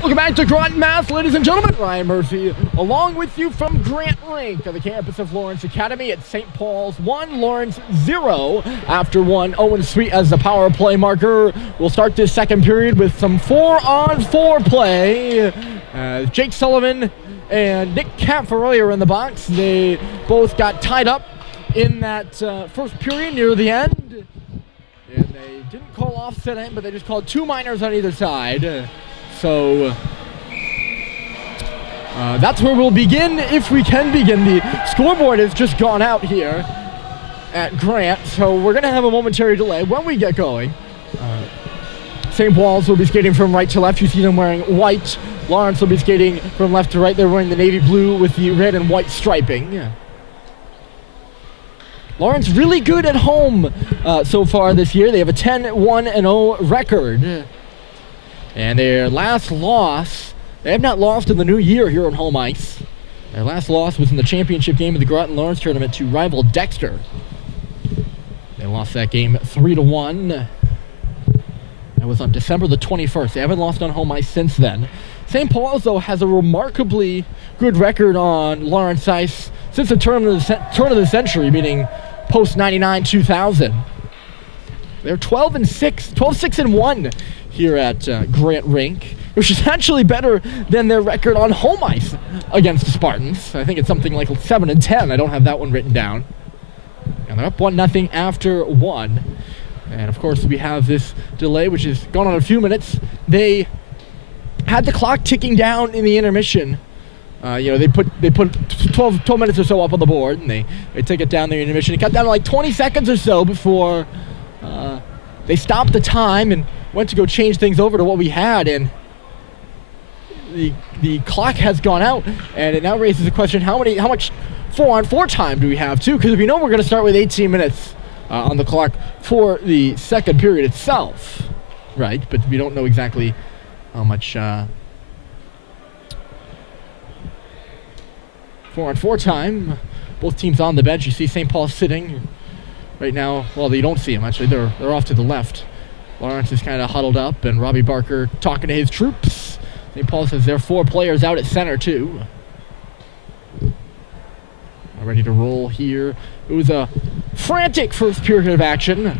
Welcome back to Groton, Mass, ladies and gentlemen. Ryan Murphy, along with you from Rink, the campus of Lawrence Academy at St. Paul's 1, Lawrence 0. After 1, Owen Sweet as the power play marker. We'll start this second period with some 4-on-4 play. Jake Sullivan and Nick Caffarelli are in the box. They both got tied up in that first period near the end. And they didn't call offsetting, but they just called 2 minors on either side. So that's where we'll begin, if we can begin. The scoreboard has just gone out here at Grant, so we're going to have a momentary delay when we get going. St. Paul's will be skating from right to left. You see them wearing white. Lawrence will be skating from left to right. They're wearing the navy blue with the red and white striping. Lawrence really good at home so far this year. They have a 10-1-0 record. And their last loss, they have not lost in the new year here on home ice. Their last loss was in the championship game of the Groton Lawrence tournament to rival Dexter. They lost that game 3-1. That was on December the 21st. They haven't lost on home ice since then. St. Paul's, though, has a remarkably good record on Lawrence ice since the turn of the century, meaning post-99-2000. They're 12-6-1 here at Grant Rink, which is actually better than their record on home ice against the Spartans. I think it's something like 7-10. I don't have that one written down. And they're up 1-0 after 1. And of course we have this delay, which has gone on a few minutes. They had the clock ticking down in the intermission. They put 12 minutes or so up on the board, and they take it down the intermission. It cut down to like 20 seconds or so before they stopped the time and went to go change things over to what we had, and the clock has gone out, and it now raises the question: how much 4-on-4 time do we have too? Because we know we're going to start with 18 minutes on the clock for the second period itself, right? But we don't know exactly how much 4-on-4 time. Both teams on the bench. You see St. Paul sitting right now. Well, you don't see them actually. They're off to the left. Lawrence is kind of huddled up, and Robbie Barker talking to his troops. St. Paul says there are 4 players out at center, too. Ready to roll here. It was a frantic first period of action.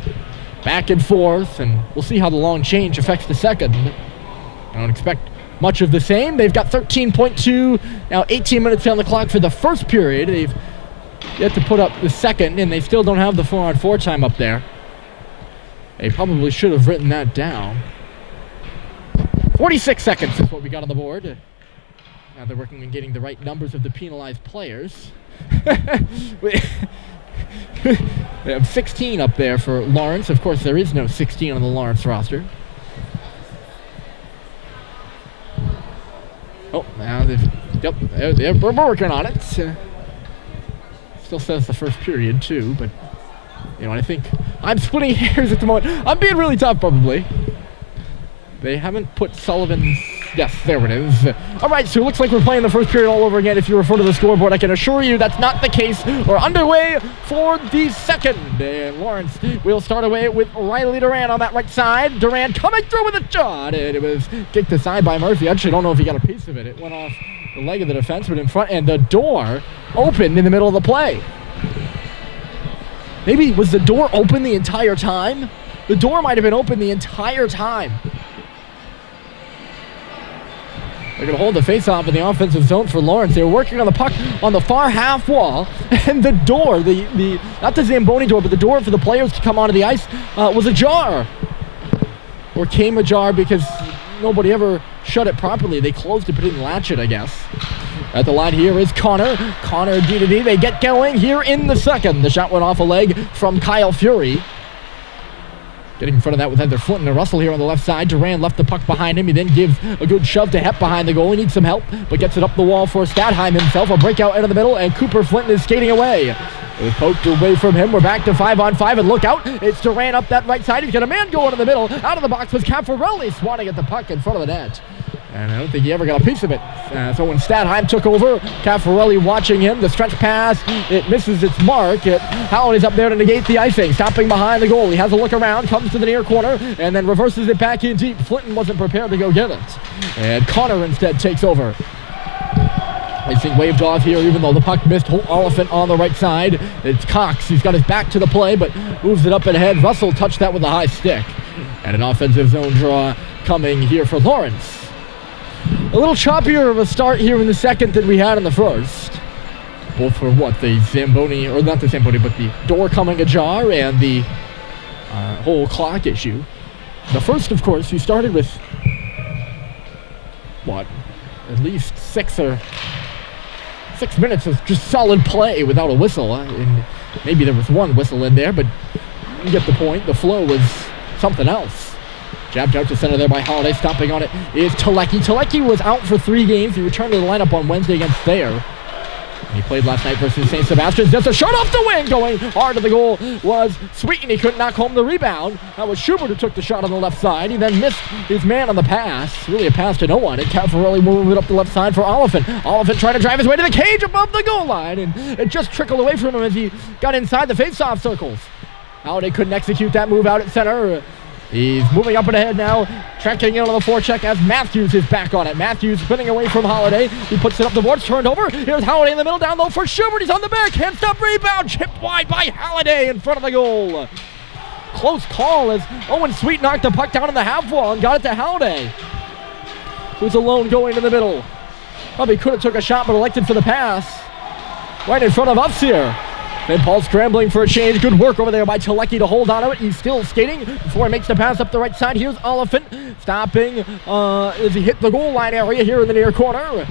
Back and forth, and we'll see how the long change affects the second. I don't expect much of the same. They've got 13.2, now 18 minutes on the clock for the first period. They've yet to put up the second, and they still don't have the 4-on-4 time up there. They probably should have written that down. 46 seconds is what we got on the board. Now they're working on getting the right numbers of the penalized players. They have 16 up there for Lawrence. Of course, there is no 16 on the Lawrence roster. Oh, now we're working on it. Still says the first period, too, but I think I'm splitting hairs at the moment. I'm being really tough, probably. They haven't put Sullivan's... Yes, there it is. All right, so it looks like we're playing the first period all over again. If you refer to the scoreboard, I can assure you that's not the case. We're underway for the second. And Lawrence will start away with Riley Duran on that right side. Duran coming through with a shot, and it was kicked aside by Murphy. I actually don't know if he got a piece of it. It went off the leg of the defenseman in front, and the door opened in the middle of the play. Maybe was the door open the entire time? The door might have been open the entire time. They're going to hold the face-off in the offensive zone for Lawrence. They were working on the puck on the far half wall, and the door, not the Zamboni door, but the door for the players to come onto the ice was ajar. Or came ajar because nobody ever shut it properly. They closed it but didn't latch it, I guess. At the line here is Connor. Connor D2D. They get going here in the second. The shot went off a leg from Kyle Fury. Getting in front of that with Heather Flint and a Russell here on the left side. Duran left the puck behind him. He then gives a good shove to Hepp behind the goal. He needs some help, but gets it up the wall for Stadheim himself. A breakout into the middle, and Cooper Flint is skating away. It was poked away from him. We're back to 5-on-5, and look out. It's Duran up that right side. He's got a man going in the middle. Out of the box was Caffarelli swatting at the puck in front of the net. And I don't think he ever got a piece of it. So when Stadheim took over, Caffarelli watching him. The stretch pass, it misses its mark. Halliday's up there to negate the icing. Stopping behind the goal. He has a look around, comes to the near corner, and then reverses it back in deep. Flinton wasn't prepared to go get it. And Connor instead takes over. Icing waved off here, even though the puck missed Oliphant on the right side. It's Cox. He's got his back to the play, but moves it up ahead. Russell touched that with a high stick. And an offensive zone draw coming here for Lawrence. A little choppier of a start here in the second than we had in the first. Both for what? The Zamboni, or not the Zamboni, but the door coming ajar and the whole clock issue. The first, of course, you started with, what, at least 6 minutes of just solid play without a whistle. And maybe there was one whistle in there, but you get the point. The flow was something else. Jabbed out to center there by Halliday. Stopping on it is Telecki. Telecki was out for 3 games. He returned to the lineup on Wednesday against Thayer. He played last night versus St. Sebastian's. Just a shot off the wing. Going hard to the goal was Sweet, and he couldn't knock home the rebound. That was Schubert who took the shot on the left side. He then missed his man on the pass. Really a pass to no one. And Caffarelli moved it up the left side for Oliphant. Oliphant trying to drive his way to the cage above the goal line. And it just trickled away from him as he got inside the face-off circles. Halliday couldn't execute that move out at center. He's moving up and ahead now, tracking in on the forecheck as Matthews is back on it. Matthews spinning away from Halliday. He puts it up the boards, turned over. Here's Halliday in the middle, down low for Schubert. He's on the back, can't stop rebound. Chipped wide by Halliday in front of the goal. Close call as Owen Sweet knocked the puck down in the half wall and got it to Halliday, who's alone going to the middle. Probably could have took a shot, but elected for the pass. Right in front of us here. St. Paul scrambling for a change. Good work over there by Telecki to hold on to it. He's still skating before he makes the pass up the right side. Here's Oliphant stopping as he hit the goal line area here in the near corner.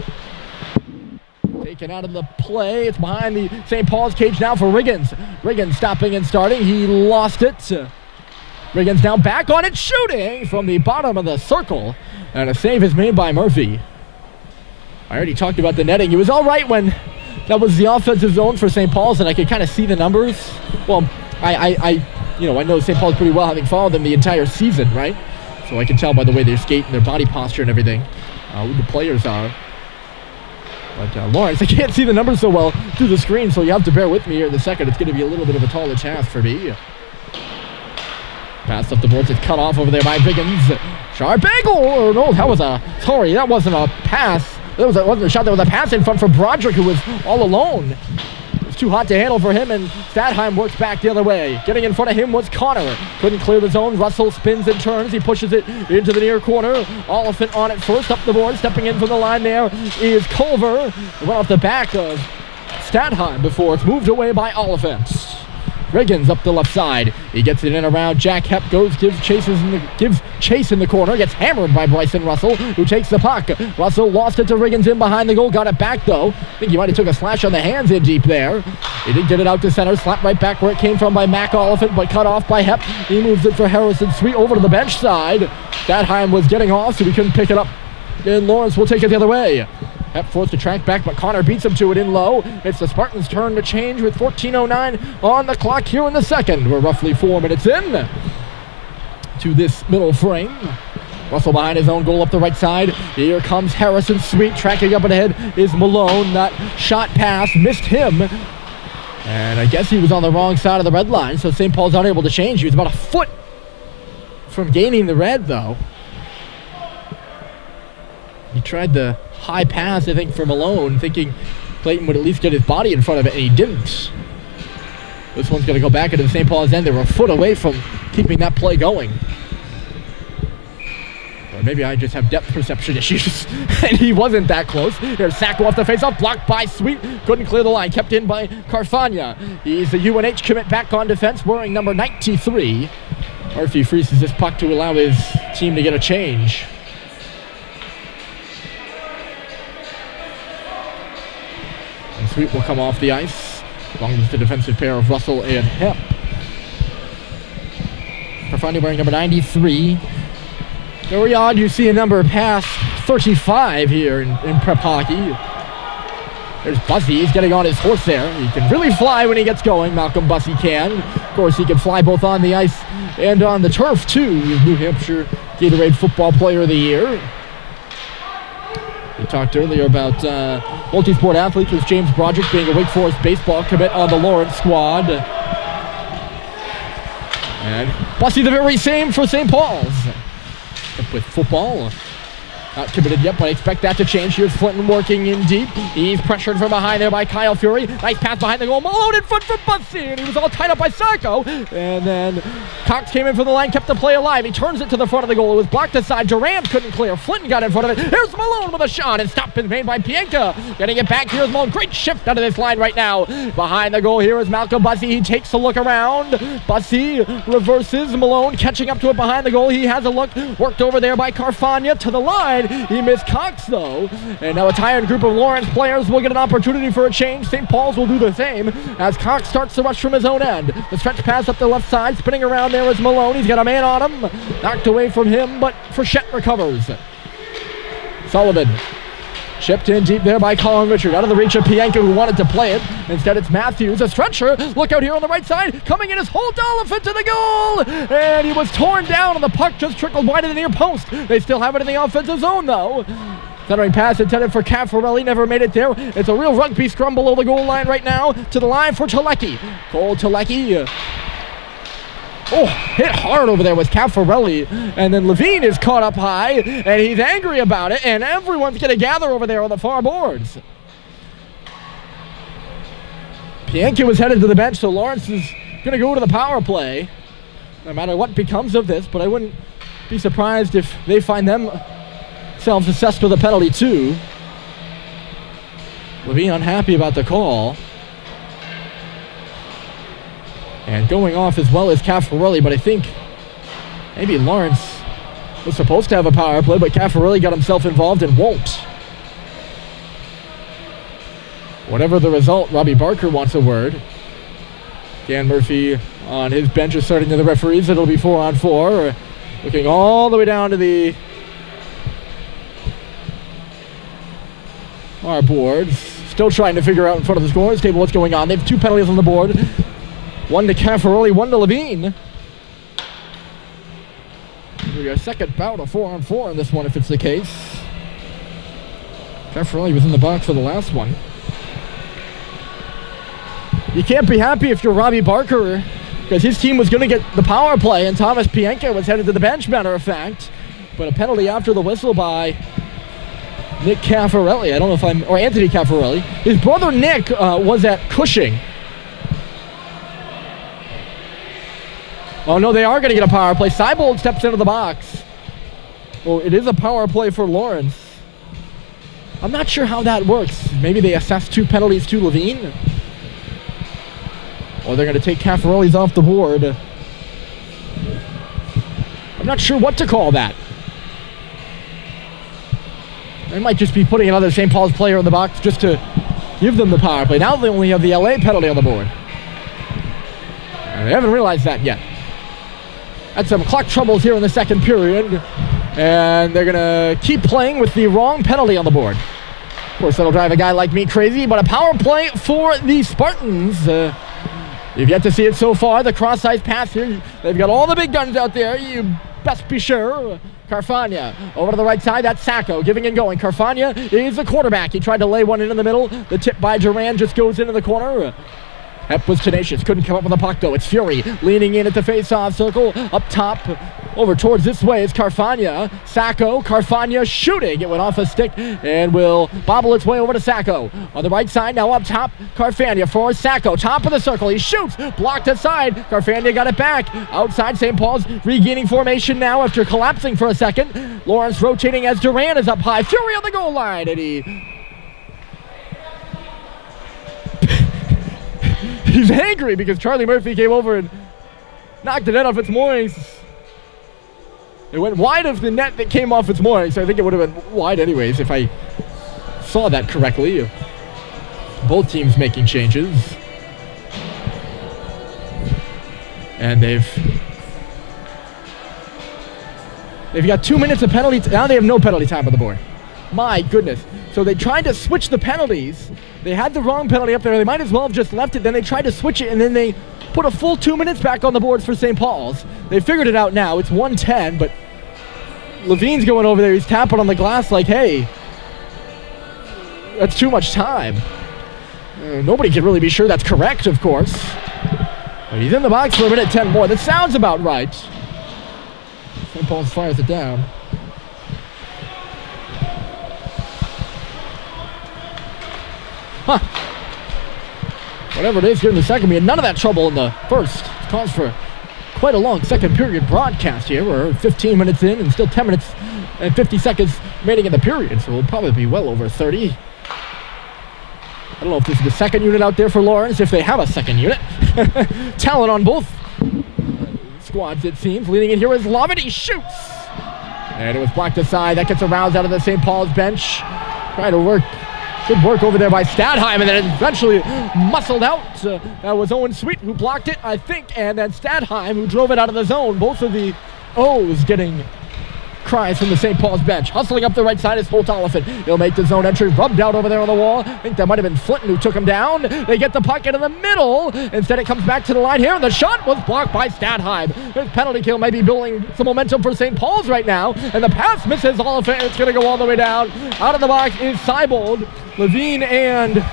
Taken out of the play. It's behind the St. Paul's cage now for Riggins. Riggins stopping and starting. He lost it. Riggins now back on it, shooting from the bottom of the circle. And a save is made by Murphy. I already talked about the netting. He was all right when that was the offensive zone for St. Paul's, and I could kind of see the numbers. Well, I know St. Paul's pretty well, having followed them the entire season, right? So I can tell by the way they skate and their body posture and everything who the players are. But Lawrence, I can't see the numbers so well through the screen, so you have to bear with me here in the second. It's going to be a little bit of a taller task for me. Pass up the boards. It's cut off over there by Biggins. Sharp angle. Oh, no, that wasn't a pass. That wasn't a shot. That was a pass in front for Broderick, who was all alone. It was too hot to handle for him, and Stadheim works back the other way. Getting in front of him was Connor. Couldn't clear the zone. Russell spins and turns. He pushes it into the near corner. Oliphant on it first, up the board. Stepping in from the line there is Culver. It went off the back of Stadheim before it's moved away by Oliphant. Riggins up the left side. He gets it in around Jack Hepp, gives chase in the corner, gets hammered by Bryson Russell, who takes the puck. Russell lost it to Riggins in behind the goal, got it back though. I think he might have took a slash on the hands in deep there. He did get it out to center, slapped right back where it came from by Mac Oliphant, but cut off by Hepp. He moves it for Harrison Sweet over to the bench side. Stadheim was getting off, so he couldn't pick it up. And Lawrence will take it the other way. Hepp forced to track back, but Connor beats him to it in low. It's the Spartans' turn to change with 14:09 on the clock here in the second. We're roughly 4 minutes in to this middle frame. Russell behind his own goal up the right side. Here comes Harrison Sweet. Tracking up and ahead is Malone. That shot pass missed him. And I guess he was on the wrong side of the red line, so St. Paul's unable to change. He was about a foot from gaining the red, though. He tried the high pass, I think, for Malone, thinking Clayton would at least get his body in front of it, and he didn't. This one's going to go back into the St. Paul's end. They were a foot away from keeping that play going. Or maybe I just have depth perception issues, and he wasn't that close. Here's Sacco off the faceoff, blocked by Sweet. Couldn't clear the line, kept in by Carfagna. He's the UNH commit back on defense, wearing number 93. Murphy freezes this puck to allow his team to get a change. And Sweet will come off the ice, along with the defensive pair of Russell and Hepp. Carfagna wearing number 93. Very odd you see a number past 35 here in prep hockey. There's Bussey. He's getting on his horse there. He can really fly when he gets going. Malcolm Bussey can. Of course, he can fly both on the ice and on the turf, too. He's New Hampshire Gatorade Football Player of the Year. We talked earlier about multi-sport athletes with James Broderick being a Wake Forest baseball commit on the Lawrence squad. And Bussy the very same for St. Paul's. With football. Not committed yet, but I expect that to change. Here's Flinton working in deep. He's pressured from behind there by Kyle Fury. Nice pass behind the goal. Malone in front for Bussy, and he was all tied up by Sacco. And then Cox came in from the line, kept the play alive. He turns it to the front of the goal. It was blocked aside. Durant couldn't clear. Flinton got in front of it. Here's Malone with a shot, and stop is made by Pienka. Getting it back. Here's Malone. Great shift out of this line right now. Behind the goal here is Malcolm Bussy. He takes a look around. Bussy reverses. Malone catching up to it behind the goal. He has a look. Worked over there by Carfagna to the line. He missed Cox, though. And now a tired group of Lawrence players will get an opportunity for a change. St. Paul's will do the same as Cox starts to rush from his own end. The stretch pass up the left side. Spinning around there is Malone. He's got a man on him. Knocked away from him, but Frechette recovers. Sullivan. Chipped in deep there by Colin Richard. Out of the reach of Pienka, who wanted to play it. Instead, it's Matthews. A stretcher. Look out here on the right side. Coming in is Holt Oliphant to the goal. And he was torn down, and the puck just trickled wide of the near post. They still have it in the offensive zone, though. Centering pass intended for Caffarelli. Never made it there. It's a real rugby scrum below the goal line right now. To the line for Telecki. Cole Telecki. Oh, hit hard over there with Caffarelli. And then Levine is caught up high, and he's angry about it, and everyone's going to gather over there on the far boards. Pienka was headed to the bench, so Lawrence is going to go to the power play, no matter what becomes of this, but I wouldn't be surprised if they find themselves assessed with a penalty too. Levine unhappy about the call. And going off as well as Caffarelli, but I think maybe Lawrence was supposed to have a power play, but Caffarelli got himself involved and won't. Whatever the result, Robbie Barker wants a word. Dan Murphy on his bench is starting to the referees. It'll be 4-on-4. Looking all the way down to our boards. Still trying to figure out in front of the scorers table what's going on. They have 2 penalties on the board. One to Caffarelli, one to Levine. We got a second bout of 4-on-4 in this one if it's the case. Caffarelli was in the box for the last one. You can't be happy if you're Robbie Barker, because his team was going to get the power play, and Thomas Pienka was headed to the bench, matter of fact. But a penalty after the whistle by Nick Caffarelli. I don't know if or Anthony Caffarelli. His brother Nick was at Cushing. Oh, no, they are going to get a power play. Seibold steps into the box. Well, it is a power play for Lawrence. I'm not sure how that works. Maybe they assess 2 penalties to Levine. Or they're going to take Caffarelli's off the board. I'm not sure what to call that. They might just be putting another St. Paul's player in the box just to give them the power play. Now they only have the LA penalty on the board. And they haven't realized that yet. Had some clock troubles here in the second period, and they're going to keep playing with the wrong penalty on the board. Of course, that'll drive a guy like me crazy, but a power play for the Spartans. You've yet to see it so far. The cross-ice pass here. They've got all the big guns out there. You best be sure. Carfagna over to the right side. That's Sacco giving and going. Carfagna is the quarterback. He tried to lay one in the middle. The tip by Duran just goes into the corner. Hep was tenacious, couldn't come up with a puck though. It's Fury leaning in at the face-off circle. Up top, over towards this way is Carfagna. Sacco, Carfagna shooting. It went off a stick and will bobble its way over to Sacco. On the right side, now up top, Carfagna for Sacco. Top of the circle, he shoots, blocked aside. Carfagna got it back. Outside, St. Paul's regaining formation now after collapsing for a second. Lawrence rotating as Duran is up high. Fury on the goal line, and he's angry because Charlie Murphy came over and knocked the net off its moorings. It went wide of the net that came off its moorings, so I think it would have been wide anyways if I saw that correctly. Both teams making changes. And they've got 2 minutes of penalty. Now they have no penalty time on the board. My goodness. So they tried to switch the penalties. They had the wrong penalty up there. They might as well have just left it. Then they tried to switch it, and then they put a full 2 minutes back on the boards for St. Paul's. They figured it out now. It's 1:10, but Levine's going over there. He's tapping on the glass like, hey, That's too much time. Nobody can really be sure that's correct, of course. But he's in the box for a minute 10 more. That sounds about right. St. Paul's fires it down. Huh. Whatever it is here in the second, we had none of that trouble in the first. It's caused for quite a long second period broadcast here. We're 15 minutes in and still 10 minutes and 50 seconds remaining in the period, so we'll probably be well over 30. I don't know if this is the second unit out there for Lawrence, if they have a second unit. Talent on both squads, it seems. Leading in here is Lovett. He shoots. And it was blocked aside. That gets a rouse out of the St. Paul's bench. Trying to work. Good work over there by Stadheim, and then eventually muscled out. That was Owen Sweet who blocked it, I think, and then Stadheim who drove it out of the zone. Both of the O's getting cries from the St. Paul's bench. Hustling up the right side is Holt Oliphant. He'll make the zone entry, rubbed out over there on the wall. I think that might have been Flinton who took him down. They get the puck into the middle. Instead it comes back to the line here, and the shot was blocked by Stadheim. His penalty kill may be building some momentum for St. Paul's right now, and the pass misses Oliphant. It's going to go all the way down. Out of the box is Seibold, Levine, and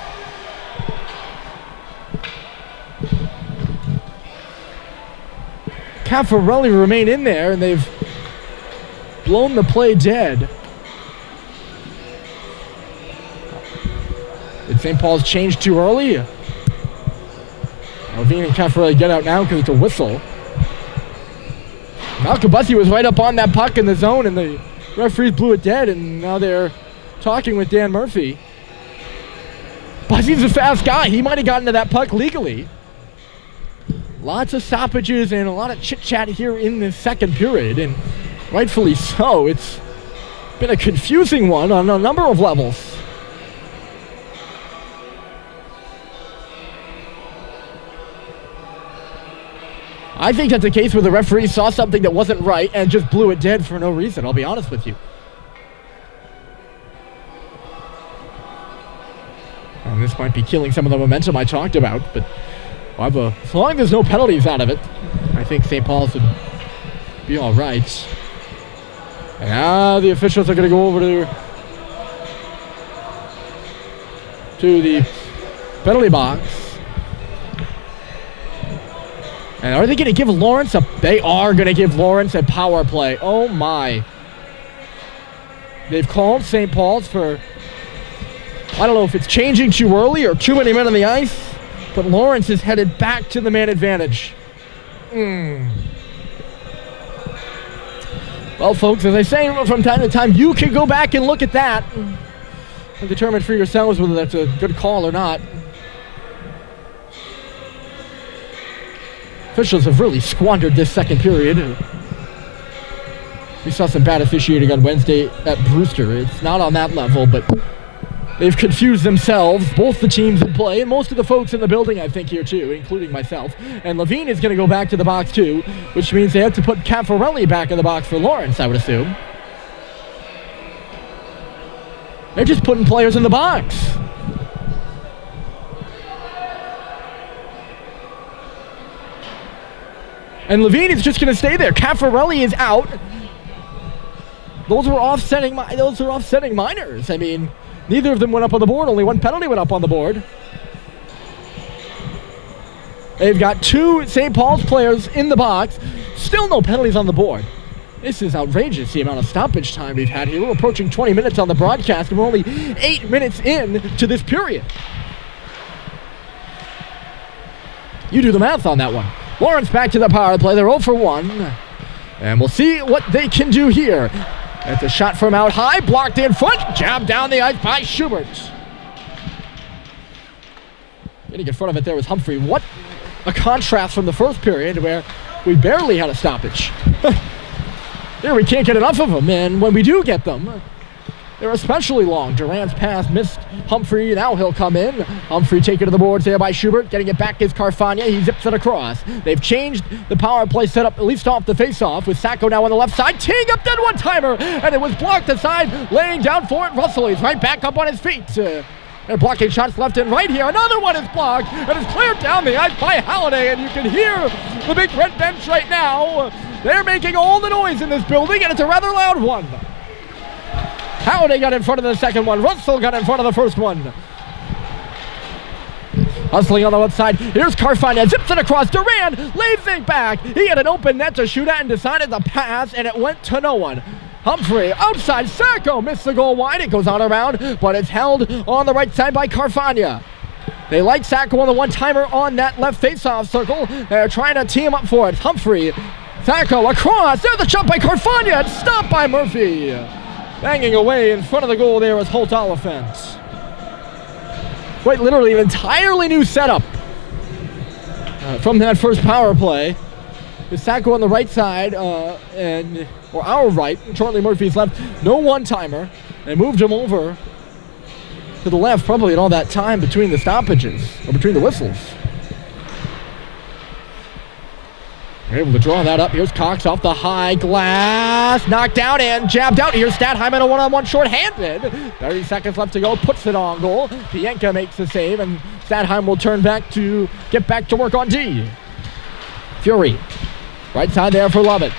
Caffarelli remain in there, and they've blown the play dead. Did St. Paul's change too early? Levine and Caffarelli get out now because it's a whistle. Malcabussi was right up on that puck in the zone, and the referees blew it dead, and now they're talking with Dan Murphy. Bussey's a fast guy. He might have gotten to that puck legally. Lots of stoppages and a lot of chit-chat here in the second period, and rightfully so. It's been a confusing one on a number of levels. I think that's a case where the referee saw something that wasn't right and just blew it dead for no reason, I'll be honest with you. And this might be killing some of the momentum I talked about, but as long as there's no penalties out of it, I think St. Paul's would be all right. And now the officials are going to go over to the penalty box. And are they going to give Lawrence they are going to give Lawrence a power play. Oh my. They've called St. Paul's for, I don't know if it's changing too early or too many men on the ice, but Lawrence is headed back to the man advantage. Well, folks, as I say from time to time, you can go back and look at that and determine for yourselves whether that's a good call or not. Officials have really squandered this second period. We saw some bad officiating on Wednesday at Brewster. It's not on that level, but they've confused themselves, both the teams in play, and most of the folks in the building, I think, here too, including myself. And Levine is going to go back to the box too, which means they have to put Caffarelli back in the box for Lawrence, I would assume. They're just putting players in the box. And Levine is just going to stay there. Caffarelli is out. Those were offsetting minors. I mean, neither of them went up on the board. Only one penalty went up on the board. They've got two St. Paul's players in the box. Still no penalties on the board. This is outrageous, the amount of stoppage time we've had here. We're approaching 20 minutes on the broadcast, and we're only 8 minutes in to this period. You do the math on that one. Lawrence back to the power play. They're 0 for 1. And we'll see what they can do here. That's a shot from out high, blocked in front, jabbed down the ice by Schubert. Getting in front of it there was Humphrey. What a contrast from the first period where we barely had a stoppage. Here we can't get enough of them, and when we do get them, they're especially long. Durant's pass missed Humphrey. Now he'll come in. Humphrey taken to the boards there by Schubert. Getting it back is Carfagna. He zips it across. They've changed the power play setup, at least off the face-off, with Sacco now on the left side. Teeing up that one-timer, and it was blocked aside. Laying down for it, Russell. He's right back up on his feet. They're blocking shots left and right here. Another one is blocked, and it's cleared down the ice by Halliday, and you can hear the big red bench right now. They're making all the noise in this building, and it's a rather loud one. Howdy got in front of the second one. Russell got in front of the first one. Hustling on the left side. Here's Carfagna. Zips it across. Duran lays it back. He had an open net to shoot at and decided to pass, and it went to no one. Humphrey outside. Sacco missed the goal wide. It goes out around, but it's held on the right side by Carfagna. They like Sacco on the one-timer on that left face-off circle. They're trying to team up for it. Humphrey. Sacco across. There's the shot by Carfagna. It's stopped by Murphy. Banging away in front of the goal there was Holt Oliphant. Quite literally an entirely new setup from that first power play. With Sacco on the right side, or our right, Charlie Murphy's left. No one-timer. They moved him over to the left, probably at all that time between the stoppages, or between the whistles. They're able to draw that up. Here's Cox off the high glass. Knocked out and jabbed out. Here's Stathheim in a one-on-one short-handed. 30 seconds left to go. Puts it on goal. Pienka makes the save, and Stathheim will turn back to get back to work on D. Fury. Right side there for Lovett.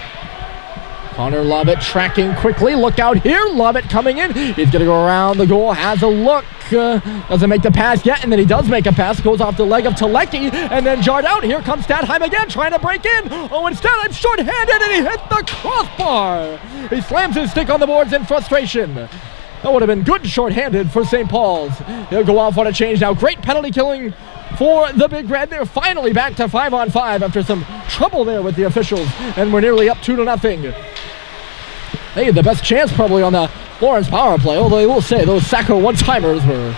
Connor Lovett tracking quickly. Look out here. Lovett coming in. He's going to go around the goal. Has a look. Doesn't make the pass yet, and then he does make a pass. Goes off the leg of Telecki, and then jarred out. Here comes Stathheim again, trying to break in. Oh, and Stathheim short-handed, and he hit the crossbar. He slams his stick on the boards in frustration. That would have been good short-handed for St. Paul's. He'll go off on a change now. Great penalty killing for the Big Red. They're finally back to 5-on-5 after some trouble there with the officials, and we're nearly up 2-0. They had the best chance probably on the Lawrence power play, although I will say those Sacco one-timers were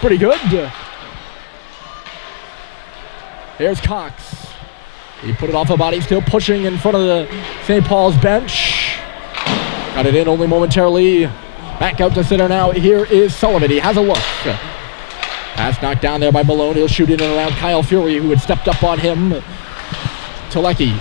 pretty good. Here's Cox. He put it off a body, still pushing in front of the St. Paul's bench. Got it in only momentarily. Back out to center now. Here is Sullivan. He has a look. Pass knocked down there by Malone. He'll shoot in and around Kyle Fury, who had stepped up on him. Telecki.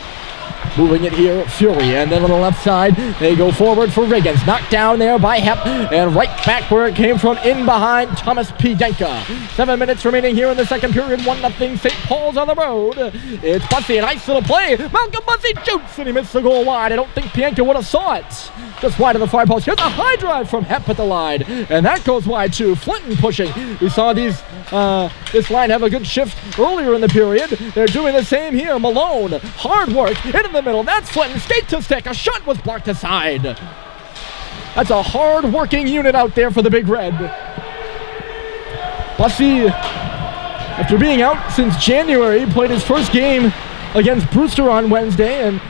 Moving it here, Fury, and then on the left side, they go forward for Riggins. Knocked down there by Hep, and right back where it came from, in behind Thomas Pienka. 7 minutes remaining here in the second period, 1-0 St. Paul's on the road. It's Bussey, a nice little play. Malcolm Bussey shoots, and he missed the goal wide. I don't think Pienka would have saw it. Just wide of the far post. Here's a high drive from Hep at the line, and that goes wide too. Flinton pushing. We saw this line have a good shift earlier in the period. They're doing the same here. Malone, hard work, into the middle. That's Flinton, skate to stick. A shot was blocked aside. That's a hard-working unit out there for the Big Red. Bussey, after being out since January, played his first game against Brewster on Wednesday and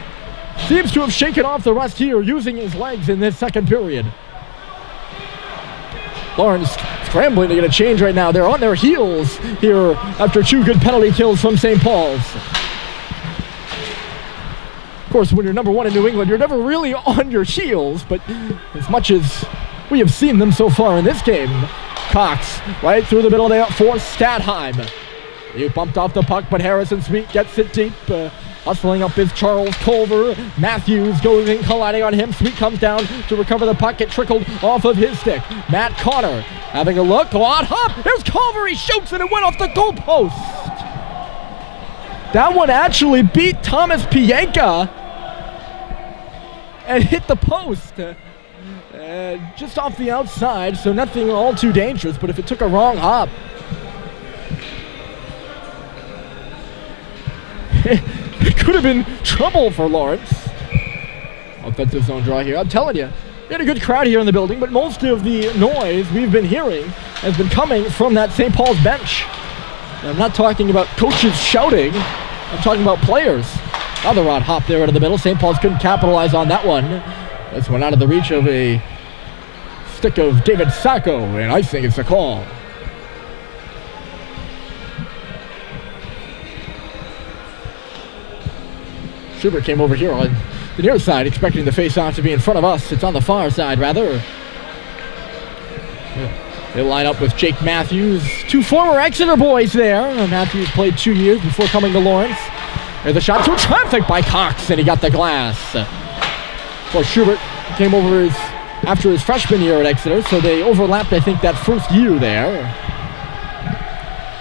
seems to have shaken off the rust here, using his legs in this second period. Lawrence scrambling to get a change right now. They're on their heels here after 2 good penalty kills from St. Paul's. Of course, when you're number 1 in New England, you're never really on your heels, but as much as we have seen them so far in this game. Cox, right through the middle there for Stathheim. He bumped off the puck, but Harrison Sweet gets it deep. Hustling up is Charles Culver. Matthews goes in, colliding on him. Sweet comes down to recover the puck. It trickled off of his stick. Matt Connor having a look. Odd hop. Here's Culver. He shoots and it went off the goalpost. That one actually beat Thomas Pienka and hit the post. Just off the outside, so nothing all too dangerous, but if it took a wrong hop, it could have been trouble for Lawrence. Offensive zone draw here. I'm telling you, we had a good crowd here in the building, but most of the noise we've been hearing has been coming from that St. Paul's bench. And I'm not talking about coaches shouting. I'm talking about players. Another odd hop there into the middle. St. Paul's couldn't capitalize on that one. This one out of the reach of a stick of David Sacco, and I think it's a call. Schubert came over here on the near side, expecting the face-off to be in front of us. It's on the far side, rather. They line up with Jake Matthews. 2 former Exeter boys there. Matthews played 2 years before coming to Lawrence. There's a shot through traffic by Cox, and he got the glass. Of course, Schubert came over after his freshman year at Exeter, so they overlapped, I think, that first year there.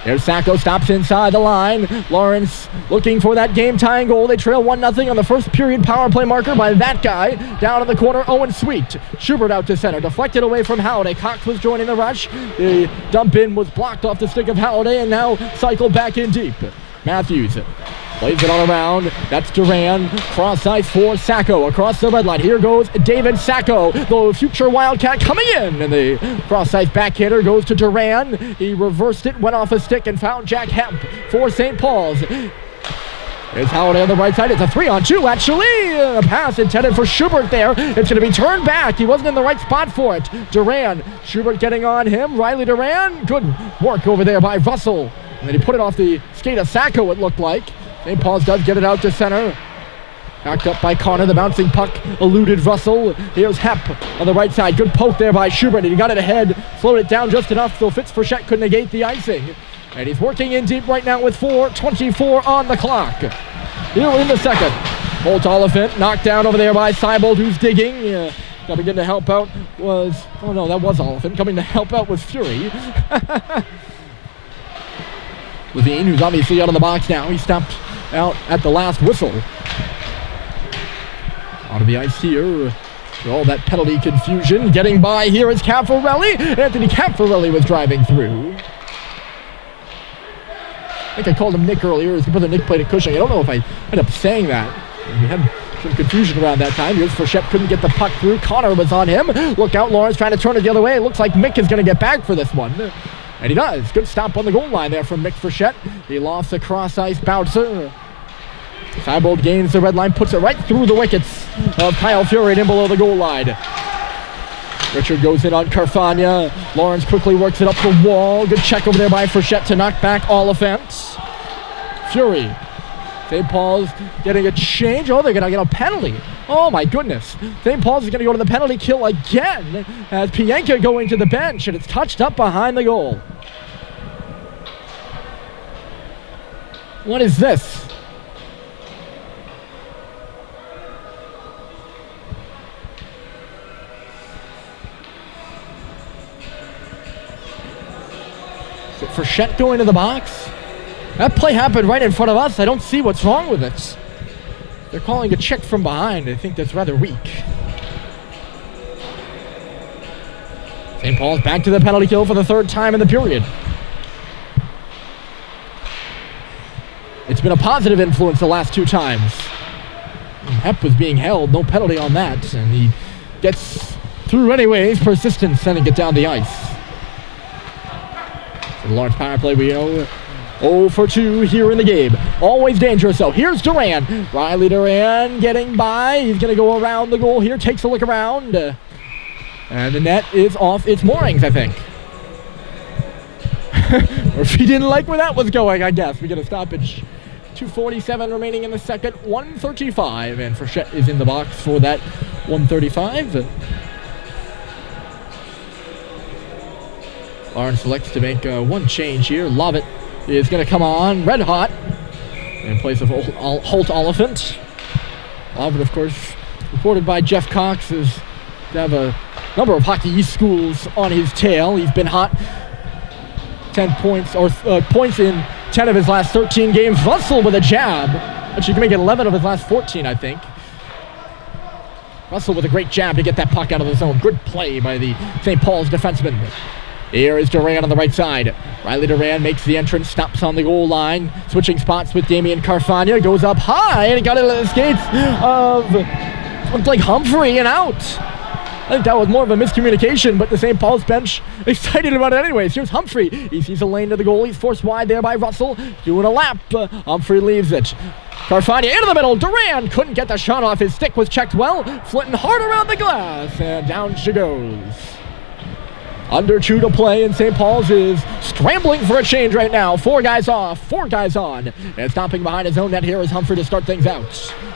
Here's Sacco, stops inside the line. Lawrence looking for that game-tying goal. They trail 1-0 on the first period power play marker by that guy. Down in the corner, Owen Sweet. Schubert out to center, deflected away from Halliday. Cox was joining the rush. The dump in was blocked off the stick of Halliday and now cycled back in deep. Matthews plays it all around. That's Duran. Cross ice for Sacco across the red line. Here goes David Sacco, the future Wildcat coming in. And the cross ice backhander goes to Duran. He reversed it, went off a stick, and found Jack Hemp for St. Paul's. There's Halliday on the right side. It's a 3-on-2, actually. A pass intended for Schubert there. It's going to be turned back. He wasn't in the right spot for it. Duran. Schubert getting on him. Riley Duran. Good work over there by Russell. And then he put it off the skate of Sacco, it looked like. St. Paul's does get it out to center. Backed up by Connor. The bouncing puck eluded Russell. Here's Hep on the right side. Good poke there by Schubert. He got it ahead. Slowed it down just enough so Fitzfrechette could negate the icing. And he's working in deep right now with 4:24 on the clock. Here in the second. Holt Oliphant knocked down over there by Seibold, who's digging. Coming in to help out was... Oh no, that was Oliphant. Coming to help out was Fury. Levine, who's obviously out of the box now. He stopped out at the last whistle. Out of the ice here. For all that penalty confusion. Getting by here is Caffarelli. Anthony Caffarelli was driving through. I think I called him Nick earlier. His brother Nick played at Cushing. I don't know if I ended up saying that. We had some confusion around that time. Here's Frechette, couldn't get the puck through. Connor was on him. Look out, Lawrence trying to turn it the other way. It looks like Mick is going to get back for this one. And he does. Good stop on the goal line there from Mick Frechette. He lost the cross-ice bouncer. Seibold gains the red line, puts it right through the wickets of Kyle Fury and in below the goal line. Richard goes in on Carfagna. Lawrence quickly works it up the wall. Good check over there by Frechette to knock back Oliphant. Fury. St. Paul's getting a change. Oh, they're going to get a penalty. Oh, my goodness. St. Paul's is going to go to the penalty kill again as Pienka going to the bench, and it's touched up behind the goal. What is this? Is it Frechette going to the box? That play happened right in front of us. I don't see what's wrong with it. They're calling a check from behind. I think that's rather weak. St. Paul's back to the penalty kill for the third time in the period. It's been a positive influence the last two times. Hep was being held, no penalty on that, and he gets through anyways. Persistence sending it down the ice. So the Lawrence power play, we know, 0 for 2 here in the game. Always dangerous though. Here's Duran. Riley Duran getting by. He's going to go around the goal here. Takes a look around. And the net is off its moorings, I think. Or if he didn't like where that was going, I guess. We get a stoppage. 2:47 remaining in the second. 1:35. And Frechette is in the box for that 1:35. Lawrence selects to make one change here. Lovett is going to come on red hot in place of Holt Oliphant. Lovett, of course, reported by Jeff Cox, is to have a number of Hockey East schools on his tail. He's been hot. 10 points, or points in 10 of his last 13 games. Russell with a jab. Actually, can make it 11 of his last 14, I think. Russell with a great jab to get that puck out of the zone. Good play by the St. Paul's defenseman. Here is Duran on the right side. Riley Duran makes the entrance, stops on the goal line. Switching spots with Damian Carfagna. Goes up high, and he got it at the skates of, looked like Humphrey, and out. I think that was more of a miscommunication, but the St. Paul's bench excited about it anyways. Here's Humphrey. He sees a lane to the goal. He's forced wide there by Russell. Doing a lap. Humphrey leaves it. Carfagna into the middle. Duran couldn't get the shot off. His stick was checked well. Flinton hard around the glass, and down she goes. Under 2 to play, and St. Paul's is scrambling for a change right now. 4 guys off, 4 guys on. And stopping behind his own net here is Humphrey to start things out.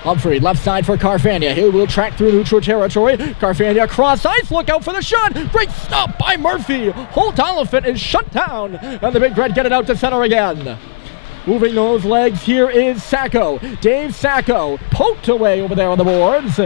Humphrey, left side for Carfagna. He will track through neutral territory. Carfagna cross ice, look out for the shot. Great stop by Murphy. Holt Oliphant is shut down, and the Big Red get it out to center again. Moving those legs, here is Sacco. Dave Sacco poked away over there on the boards.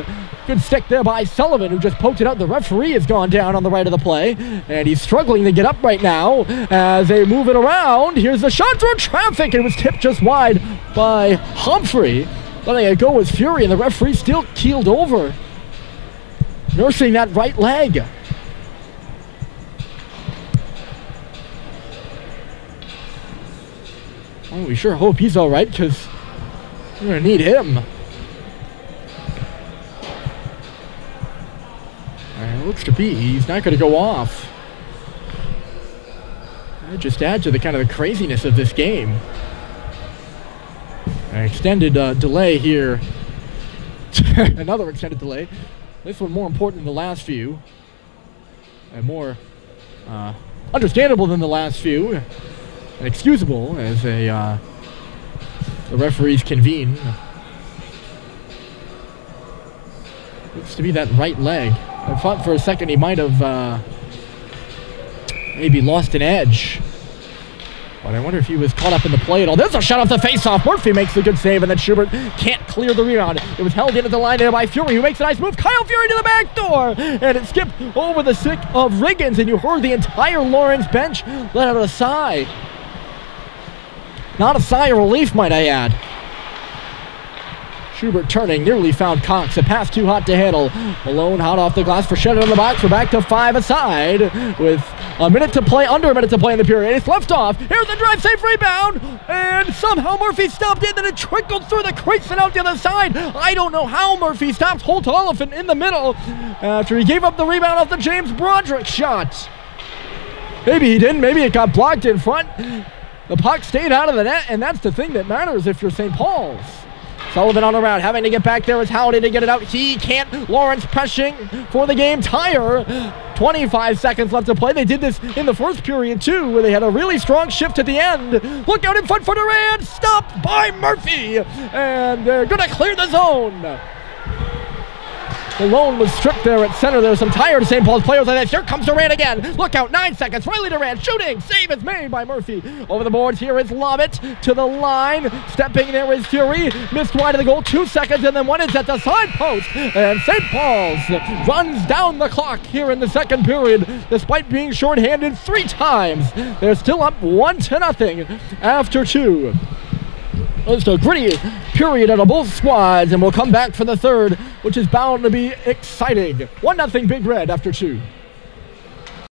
Good stick there by Sullivan, who just poked it out. The referee has gone down on the right of the play, and he's struggling to get up right now as they move it around. Here's the shot through traffic. It was tipped just wide by Humphrey. Letting it go was Fury, and the referee still keeled over, nursing that right leg. Well, we sure hope he's all right, because we're going to need him. It looks to be he's not going to go off. That just adds to the kind of the craziness of this game. An extended delay here. Another extended delay. This one more important than the last few. And more understandable than the last few. And excusable as the referees convene. Looks to be that right leg. I thought for a second he might have maybe lost an edge. But I wonder if he was caught up in the play at all. There's a shot off the face-off. Murphy makes the good save, and then Schubert can't clear the rebound. It was held in at the line there by Fury, who makes a nice move. Kyle Fury to the back door, and it skipped over the stick of Riggins, and you heard the entire Lawrence bench let out a sigh. Not a sigh of relief, might I add. Schubert turning, nearly found Cox. A pass too hot to handle. Malone hot off the glass for Shannon in the box. We're back to 5 aside with a minute to play, under a minute to play in the period. It's left off. Here's the drive, safe rebound. And somehow Murphy stopped it. Then it trickled through the crease and out the other side. I don't know how Murphy stopped Holt Oliphant in the middle after he gave up the rebound off the James Broderick shot. Maybe he didn't. Maybe it got blocked in front. The puck stayed out of the net, and that's the thing that matters if you're St. Paul's. Sullivan on the route, having to get back there is Halliday to get it out. He can't. Lawrence pressing for the game tire. 25 seconds left to play. They did this in the first period too, where they had a really strong shift at the end. Look out in front for Durant. Stopped by Murphy. And they're going to clear the zone. Malone was stripped there at center. There's some tired St. Paul's players on this. Here comes Durant again. Look out, 9 seconds. Riley Durant shooting. Save is made by Murphy. Over the boards, here is Lovett to the line. Stepping there is Fury. Missed wide of the goal. 2 seconds, and then one is at the side post. And St. Paul's runs down the clock here in the second period, despite being shorthanded 3 times. They're still up 1-0 after 2. It's a gritty period out of both squads, and we'll come back for the third, which is bound to be exciting. 1-0 Big Red after 2.